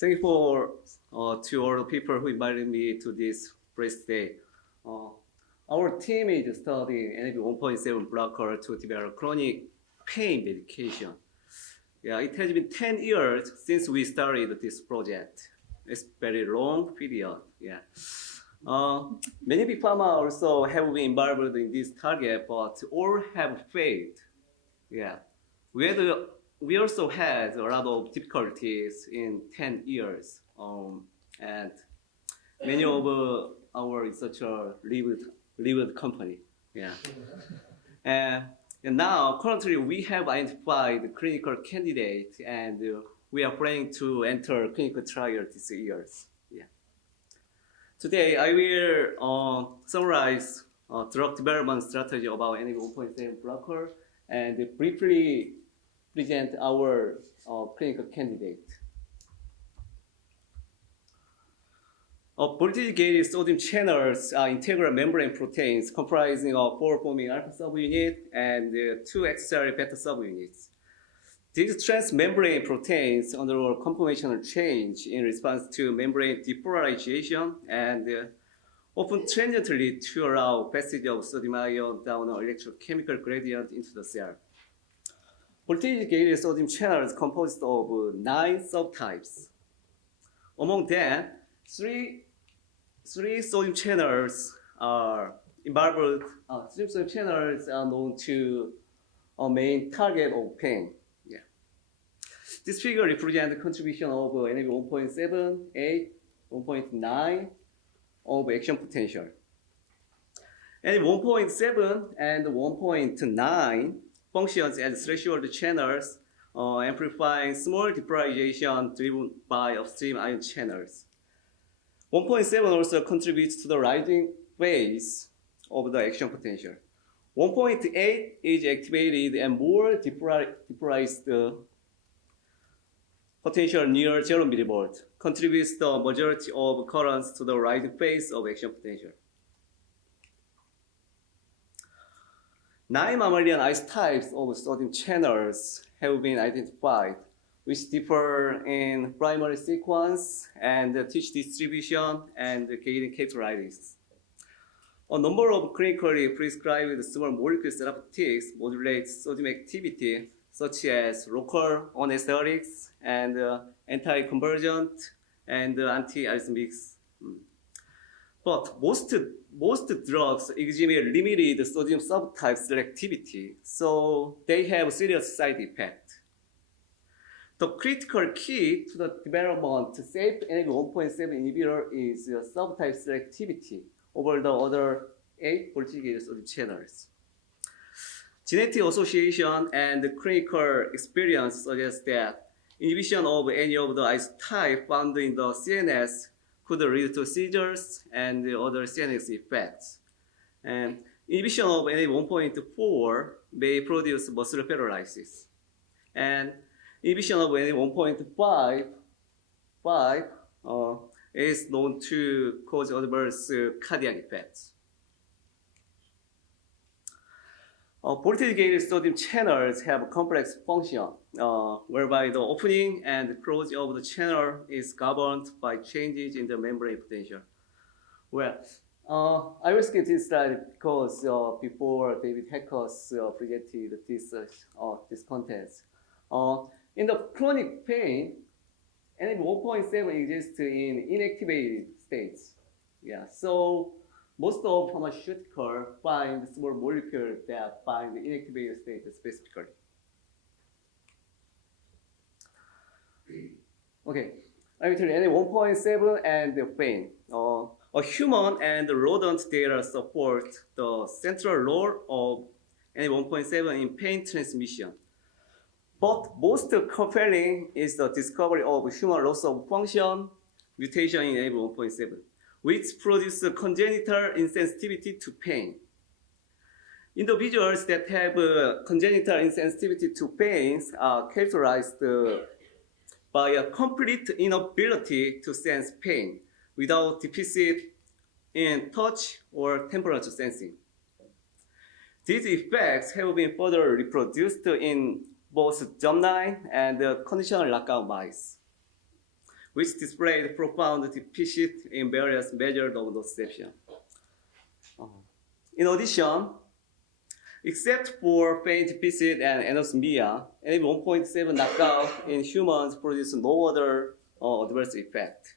Thank you for to all the people who invited me to this press day. Uh, our team is studying NaV1.7 blocker to develop chronic pain medication. Yeah, it has been 10 years since we started this project. It's very long period. Yeah. Many big pharma also have been involved in this target, but all have failed. Yeah. We also had a lot of difficulties in 10 years. And many of our researchers leave the company. Yeah. And now, currently, we have identified the clinical candidate, and we are planning to enter clinical trial this year. Yeah. Today, I will summarize drug development strategy about NaV1.7 blocker and briefly present our clinical candidate. Voltage-gated sodium channels are integral membrane proteins comprising of 4 forming alpha subunit and 2 extracellular beta subunits. These transmembrane proteins undergo conformational change in response to membrane depolarization and often transiently to allow passage of sodium ion down an electrochemical gradient into the cell. Voltage-gated sodium channels composed of 9 subtypes. Among them, three sodium channels are involved. Three sodium channels are known to a main target of pain. Yeah. This figure represents the contribution of NaV1.7, 8, 1.9 of action potential. NaV1.7 and 1.9 functions as threshold channels, amplifying small depolarization driven by upstream ion channels. 1.7 also contributes to the rising phase of the action potential. 1.8 is activated and more depolarized potential near 0 millivolt, contributes the majority of currents to the rising phase of action potential. 9 mammalian isotypes of sodium channels have been identified, which differ in primary sequence and tissue distribution and gating characteristics. A number of clinically prescribed small molecule therapeutics modulate sodium activity, such as local anesthetics and anti-convergent and anti-arrhythmics. But most drugs exhibit limited sodium subtype selectivity, so they have serious side effects. The critical key to the development of safe NaV1.7 inhibitor is subtype selectivity over the other 8 voltage-gated sodium channels. Genetic association and clinical experience suggest that inhibition of any of the isotype found in the CNS could lead to seizures and other CNS effects. And inhibition of NaV1.4 may produce muscle paralysis. And inhibition of NaV1.5 is known to cause adverse cardiac effects. Voltage-gated sodium channels have a complex function whereby the opening and closing of the channel is governed by changes in the membrane potential. Well, I will skip this slide because before David Hackers presented this contents. In the chronic pain, NaV1.7 exists in inactivated states. Yeah, so most of pharmaceutical find small molecules that bind the inactivated state specifically. Okay, I will tell you NaV1.7 and the pain. A human and rodent data support the central role of NaV1.7 in pain transmission. But most compelling is the discovery of human loss of function mutation in NaV1.7, which produces congenital insensitivity to pain. Individuals that have congenital insensitivity to pains are characterized by a complete inability to sense pain without deficit in touch or temperature sensing. These effects have been further reproduced in both germline and conditional knockout mice. which displayed profound deficit in various measures of nociception. In addition, except for faint deficit and anosmia, NF1.7 knockout in humans produces no other adverse effect.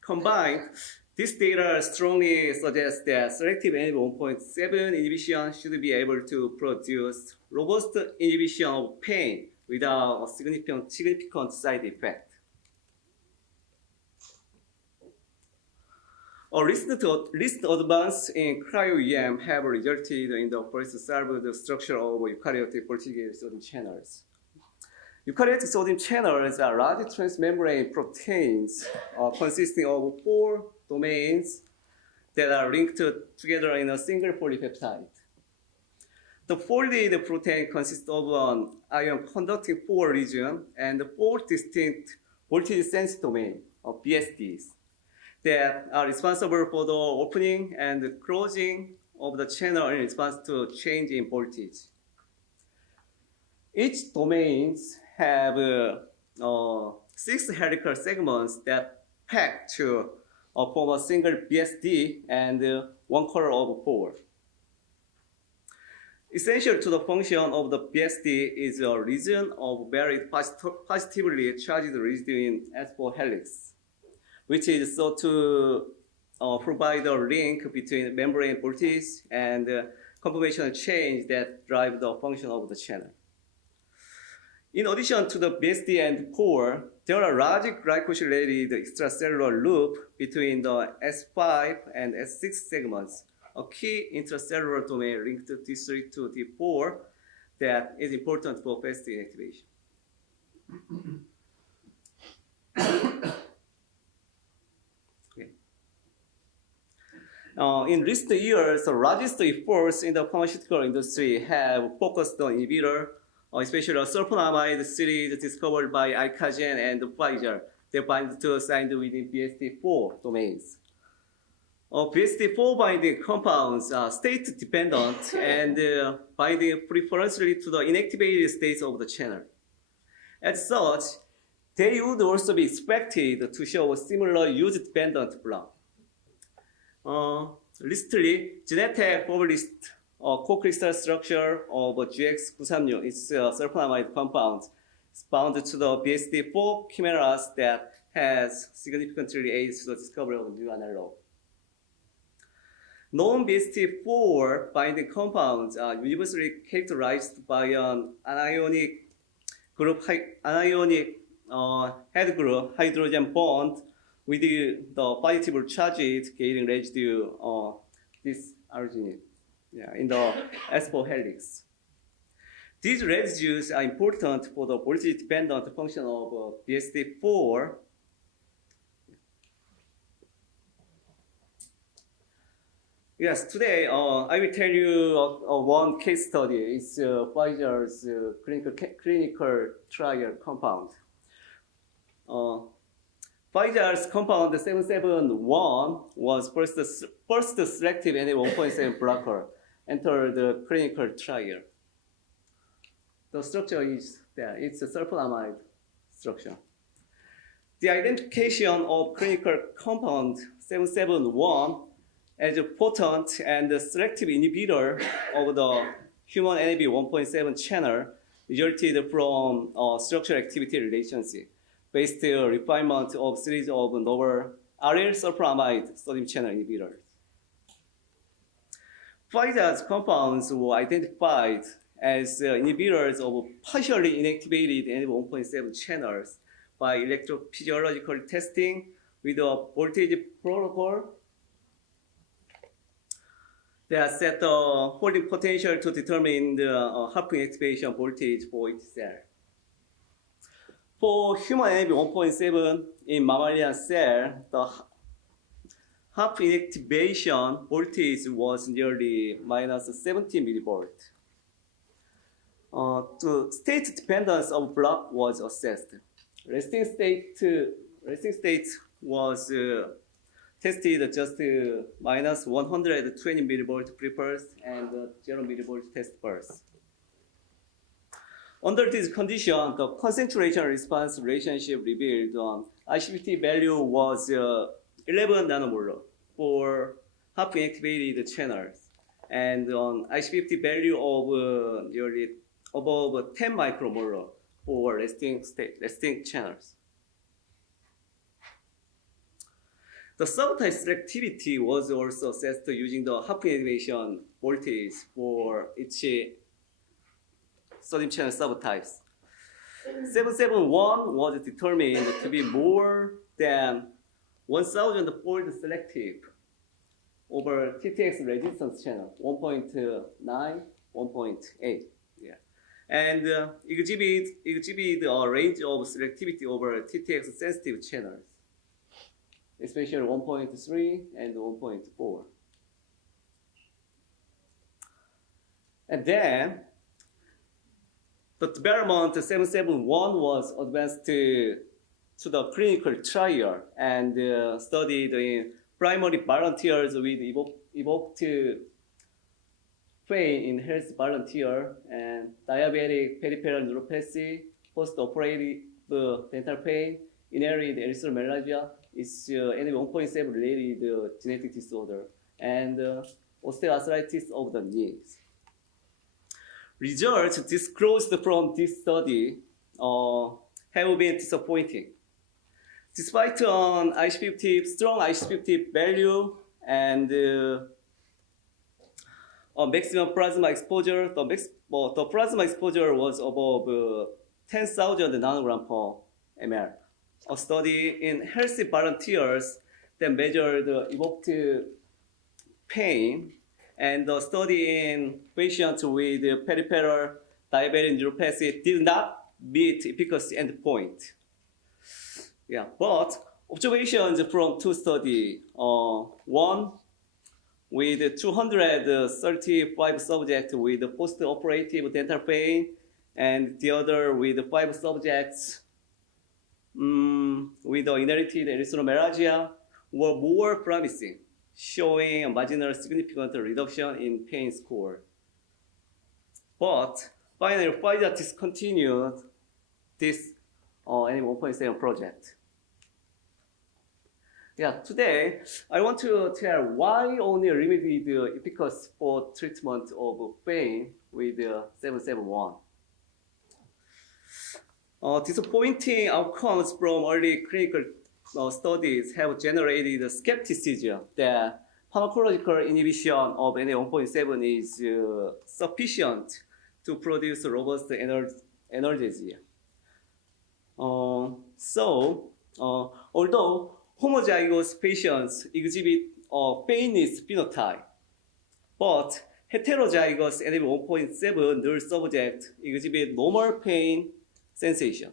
Combined, this data strongly suggests that selective NF1.7 inhibition should be able to produce robust inhibition of pain without a significant side effect. A recent advance in cryo-EM have resulted in the first solved structure of eukaryotic voltage-gated sodium channels. Eukaryotic sodium channels are large transmembrane proteins consisting of 4 domains that are linked together in a single polypeptide. The folded protein consists of an ion-conducting 4 region and 4 distinct voltage-sensitive domains, or BSDs, that are responsible for the opening and closing of the channel in response to change in voltage. Each domains have 6 helical segments that pack to form a single BSD and 1 color of 4. Essential to the function of the BSD is a region of very positively charged residue in S4 helix, which is thought to provide a link between membrane voltage and conformational change that drive the function of the channel. In addition to the BSD and pore, there are large glycosylated extracellular loop between the S5 and S6 segments, a key intracellular domain linked to D3 to D4 that is important for fast inactivation. In recent years, the largest efforts in the pharmaceutical industry have focused on inhibitor, especially a sulfonamide series discovered by Icagen and Pfizer that bind to signed within BSD4 domains. BSD4 binding compounds are state dependent and binding preferentially to the inactivated states of the channel. As such, they would also be expected to show a similar use-dependent block. Recently, Genentech published a co-crystal structure of GX936, its sulfonamide compound, bound to the BSD4 chimeras that has significantly aided to the discovery of new analog. Known BSD4 binding compounds are universally characterized by an anionic head group hydrogen bond with the positively charged gating residue this arginine in the S4 helix. These residues are important for the voltage-dependent function of BSD4. Yes, today I will tell you one case study. It's Pfizer's clinical trial compound. Pfizer's compound 771 was first selective NF1.7 blocker entered the clinical trial. The structure is there. It's a sulfonamide structure. The identification of clinical compound 771 as a potent and selective inhibitor of the human NF1.7 channel resulted from structural activity relationship based refinement of series of novel aryl sulfonamide sodium channel inhibitors. Pfizer's compounds were identified as inhibitors of partially inactivated NF1.7 channels by electrophysiological testing with a voltage protocol that set the holding potential to determine the half inactivation voltage for each cell. For human NF1.7 in mammalian cell, the half inactivation voltage was nearly minus 70 millivolt. The state dependence of block was assessed. Resting state was tested just minus 120 millivolt pre-pulse and 0 millivolt test pulse. Under this condition, the concentration response relationship revealed on IC50 value was 11 nanomolar for half inactivated channels, and on IC50 value of nearly above 10 micromolar for resting channels. The subtype selectivity was also assessed using the half inactivation voltage for each sodium channel subtypes. 771 was determined to be more than 1,000-fold selective over TTX resistance channel, 1.9, 1.8. Yeah. And exhibit a range of selectivity over TTX sensitive channels, especially 1.3 and 1.4. And then the development 771 was advanced to the clinical trial and studied in primary volunteers with evoked pain in healthy volunteer and diabetic peripheral neuropathy, post-operative dental pain, inherited erythromelalgia is NF1.7 related genetic disorder, and osteoarthritis of the knees. Results disclosed from this study have been disappointing. Despite strong IC50 value and maximum plasma exposure, the plasma exposure was above 10,000 nanogram per ml. A study in healthy volunteers that measured evoked pain, and the study in patients with peripheral diabetic neuropathy did not meet efficacy endpoint. Yeah, but observations from two studies, one with 235 subjects with post-operative dental pain, and the other with 5 subjects with inherited erythromelalgia, were more promising, showing a marginal significant reduction in pain score. But finally, Pfizer discontinued this NF1.7 project. Yeah, today I want to tell why only limited efficacy for treatment of pain with 771. Disappointing outcomes from early clinical studies have generated skepticism that pharmacological inhibition of NF1.7 is sufficient to produce robust analgesia. Although homozygous patients exhibit a painless phenotype, but heterozygous NF1.7 null subjects exhibit normal pain sensation.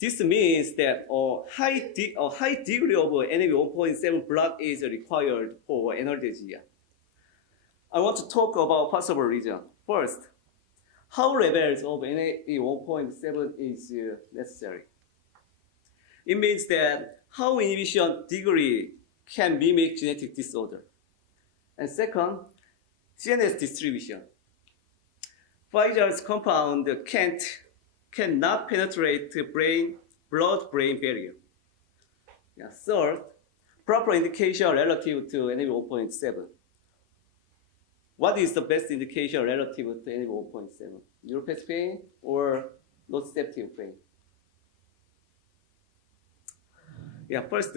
This means that a high degree of NF1.7 block is required for analgesia. I want to talk about possible reasons. First, how levels of NF1.7 is necessary. It means that how inhibition degree can mimic genetic disorder. And second, CNS distribution. Pfizer's compound cannot penetrate the blood-brain barrier. Yeah. Third, proper indication relative to NF1.7. What is the best indication relative to NF1.7? Neuropathic pain or nociceptive pain? Yeah, first,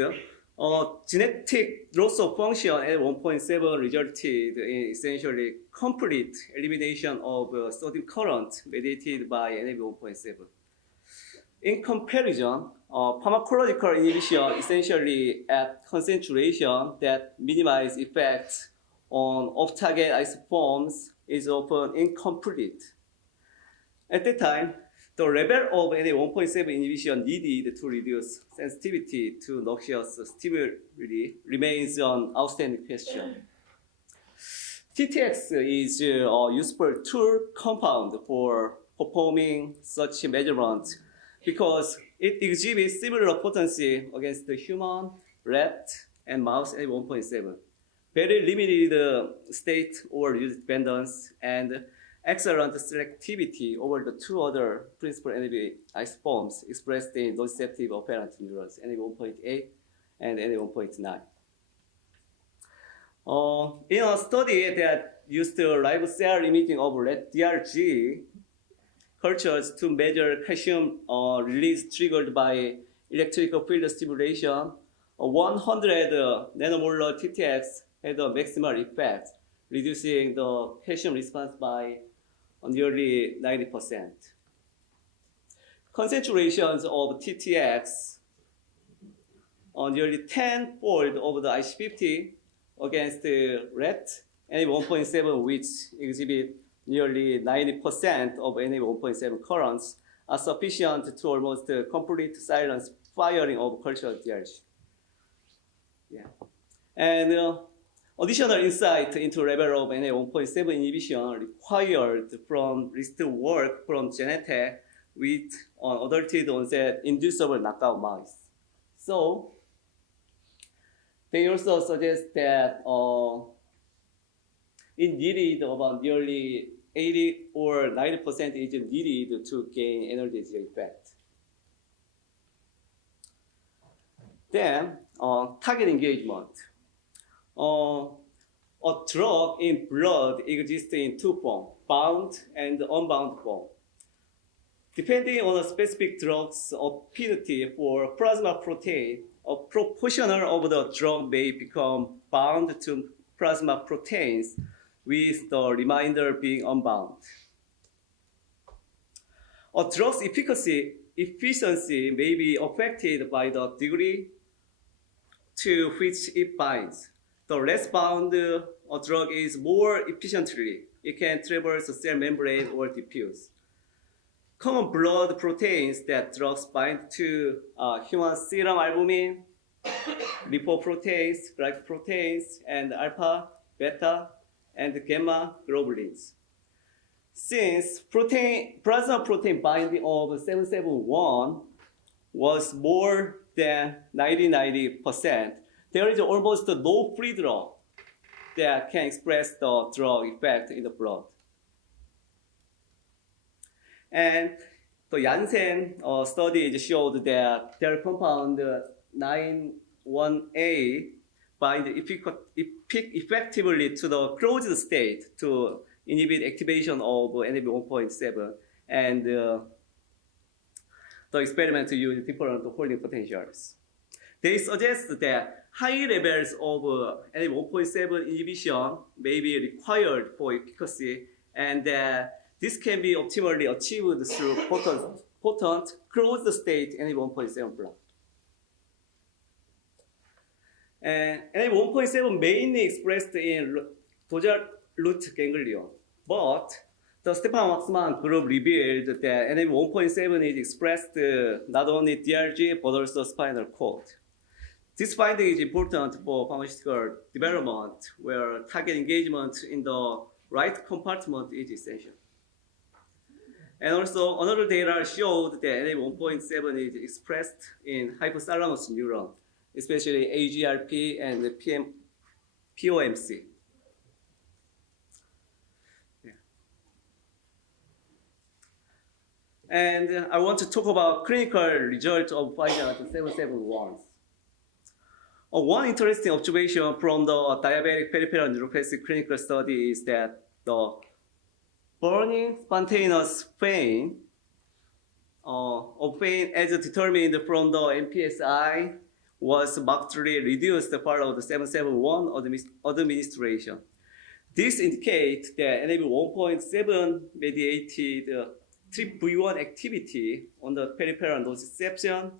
genetic loss of function at 1.7 resulted in essentially complete elimination of sodium current mediated by NF1.7. In comparison, pharmacological inhibition essentially at concentration that minimize effects on off-target isoforms is often incomplete. At that time, the level of NF1.7 inhibition needed to reduce sensitivity to noxious stimuli remains an outstanding question. TTX is a useful tool compound for performing such measurements because it exhibits similar potency against the human, rat, and mouse NF1.7. Very limited state or use dependence, and excellent selectivity over the two other principal NAB isoforms expressed in nociceptive apparent neurons, NAB1.8 and NAB1.9. In a study that used live cell imaging of rat DRG cultures to measure calcium release triggered by electrical field stimulation, 100 nanomolar TTX had a maximal effect, reducing the calcium response by nearly 90%. Concentrations of TTX are nearly 10-fold over the IC50 against the rat, NAB1.7, which exhibit nearly 90% of NAB1.7 currents, are sufficient to almost complete silence firing of cultured DRG. Yeah. And additional insight into level of NA1.7 inhibition required from recent work from Genentech with adulthood onset inducible knockout mice. So they also suggest that it needed about nearly 80 or 90% is needed to gain analgesic effect. Then target engagement. A drug in blood exists in two forms, bound and unbound form. Depending on a specific drug's affinity for plasma protein, a proportion of the drug may become bound to plasma proteins, with the remainder being unbound. A drug's efficiency may be affected by the degree to which it binds. The less bound a drug is, more efficiently it can traverse the cell membrane or diffuse. Common blood proteins that drugs bind to human serum albumin, lipoproteins, glycoproteins, and alpha, beta, and gamma globulins. Since plasma protein binding of 771 was more than 90%, there is almost no free drug that can express the drug effect in the blood. And the Janssen studies showed that their compound 91A bind effectively to the closed state to inhibit activation of NAB1.7, and the experiment used different holding potentials. They suggest that high levels of NAB1.7 inhibition may be required for efficacy, and that this can be optimally achieved through potent closed state NAB1.7 block. And NAB1.7 mainly expressed in dorsal root ganglion, but the Stefan Waxman group revealed that NAB1.7 is expressed not only DRG but also spinal cord. This finding is important for pharmaceutical development, where target engagement in the right compartment is essential. And also, another data showed that NAB1.7 is expressed in hypothalamus neuron, especially AGRP and POMC. Yeah. And I want to talk about clinical results of 771. One interesting observation from the diabetic peripheral neuropathy clinical study is that the burning spontaneous pain of pain as determined from the MPSI was markedly reduced following the 771 administration. This indicates that NAB1.7 mediated TRPV1 activity on the peripheral nociception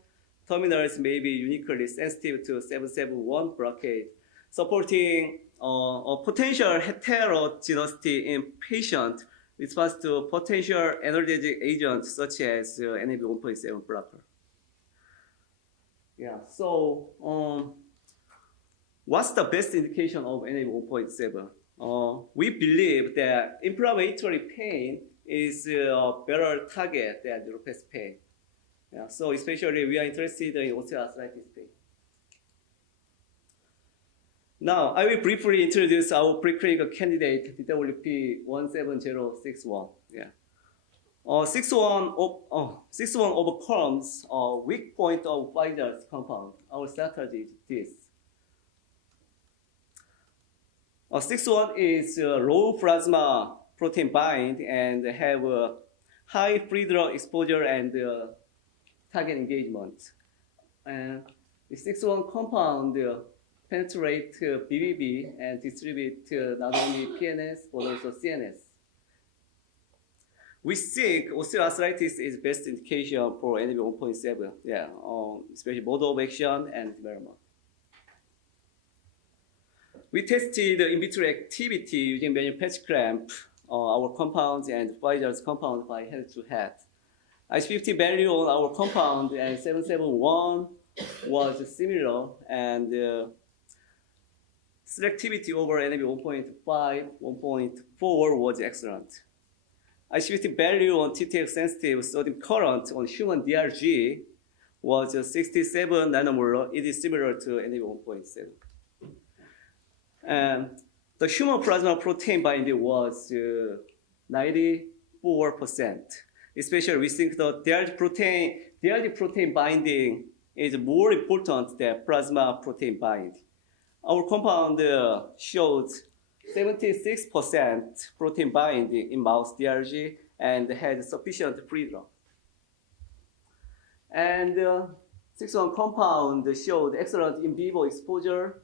terminals may be uniquely sensitive to 771 blockade, supporting a potential heterogeneity in patient response to potential analgesic agents such as NAB1.7 blocker. Yeah, so what's the best indication of NAB1.7? We believe that inflammatory pain is a better target than neuropathic pain. Yeah, so especially we are interested in osteoarthritis pain. Now, I will briefly introduce our preclinical candidate, DWP17061. Yeah. 61 overcomes a weak point of Pfizer's compound. Our strategy is this. 61 is low plasma protein bind and have high free drug exposure and target engagement. And the 61 compound penetrate BBB and distribute not only PNS but also CNS. We think osteoarthritis is best indication for NAB 1.7, yeah, especially mode of action and development. We tested in vitro activity using manufacturing clamp, our compounds and Pfizer's compound by head-to-head. IC50 value on our compound and 771 was similar, and selectivity over NAB 1.5, 1.4 was excellent. IC50 value on TTX sensitive sodium current on human DRG was 67 nanomolar. It is similar to NAB 1.7. And the human plasma protein binding was 94%. Especially, we think the DRG protein binding is more important than plasma protein binding. Our compound showed 76% protein binding in mouse DRG and had sufficient free drug. And 61 compound showed excellent in vivo exposure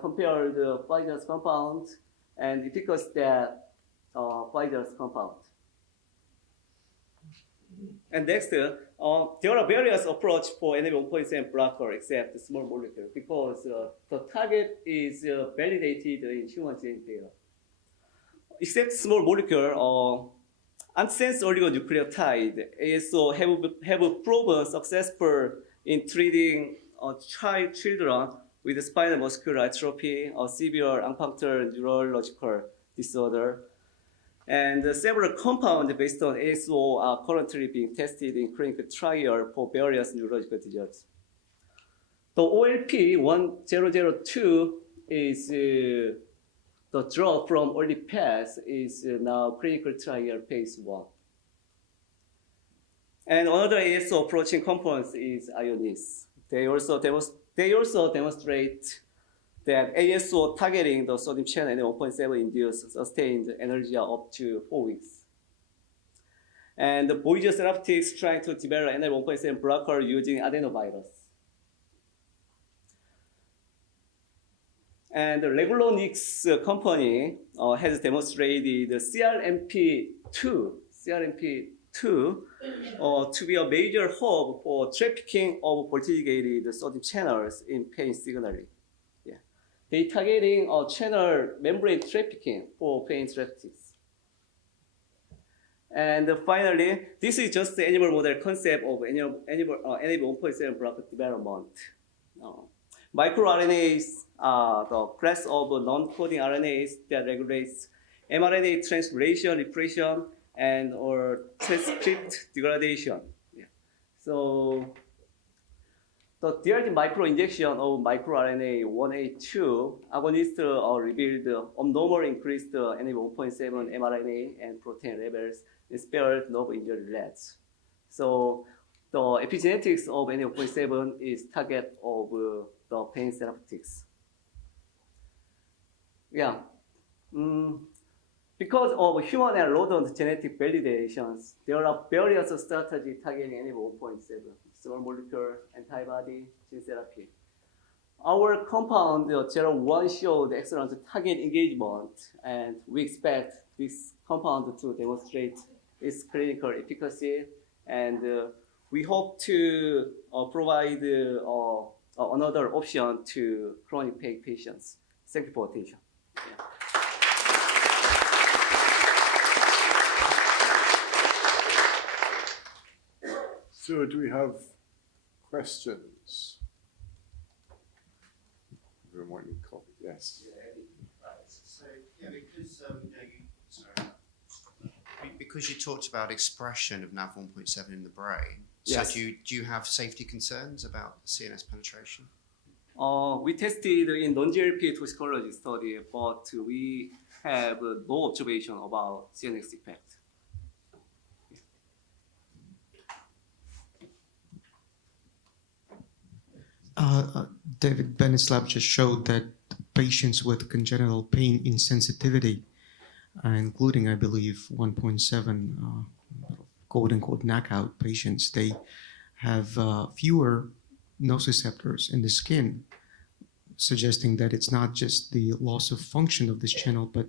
compared to Pfizer's compound and efficacy that Pfizer's compound. And next, there are various approaches for NAB 1.7 blocker except small molecule because the target is validated in human genetic data. Except small molecule, antisense oligonucleotide ASO have proven successful in treating children with spinal muscular atrophy or severe unpunctured neurological disorder. And several compounds based on ASO are currently being tested in clinical trial for various neurological disorders. The OLP1002 is the drug from early past is now clinical trial phase 1. And another ASO approaching compounds is Ionis. They also demonstrate that ASO targeting the sodium channel and 1.7 induce sustained energy up to 4 weeks. And Voyager Therapeutics trying to develop NAB 1.7 blocker using adenovirus. And the Regulonix company has demonstrated the CRMP2 to be a major hub for trafficking of voltage-gated sodium channels in pain signaling. Yeah. They targeting channel membrane trafficking for pain therapeutics. And finally, this is just the animal model concept of NAB 1.7 blocker development. MicroRNAs are the class of non-coding RNAs that regulates mRNA translation, repression, and or transcript degradation. Yeah. So the DRG microinjection of microRNA 1A2 agonist revealed abnormal increased NAB 1.7 mRNA and protein levels in spared nerve injury rats. So the epigenetics of NAB 1.7 is target of the pain therapeutics. Yeah. Because of human and rodent genetic validations, there are various strategies targeting NAB 1.7, small molecule, antibody, gene therapy. Our compound 01 showed excellent target engagement, and we expect this compound to demonstrate its clinical efficacy, and we hope to provide another option to chronic pain patients. Thank you for attention. Yeah. So do we have questions? Everyone want your copy? Yes. Because you talked about expression of NaV 1.7 in the brain, Yes. so do you have safety concerns about CNS penetration? We tested in non-GLP toxicology study, but we have no observation about CNS effect. David Bennett's lab just showed that patients with congenital pain insensitivity, including, I believe, 1.7 quote-unquote knockout patients, they have fewer nociceptors in the skin, suggesting that it's not just the loss of function of this channel, but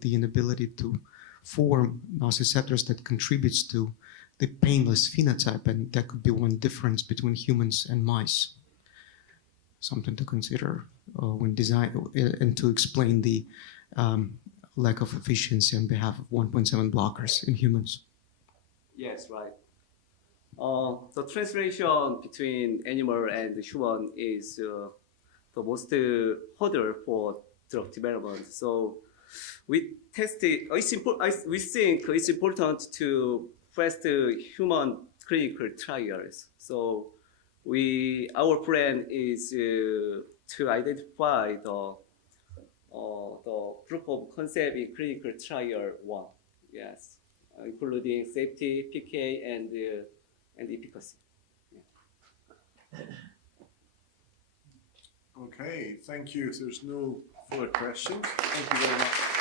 the inability to form nociceptors that contributes to the painless phenotype, and that could be one difference between humans and mice. Something to consider when design and to explain the lack of efficiency on behalf of 1.7 blockers in humans. Yes, right. The translation between animal and human is the most hurdle for drug development. So we tested. We think it's important to first human clinical trials. So our plan is to identify the proof of concept in clinical trial 1. Yes, including safety, PK, and efficacy. Okay, thank you. If there's no further questions, thank you very much.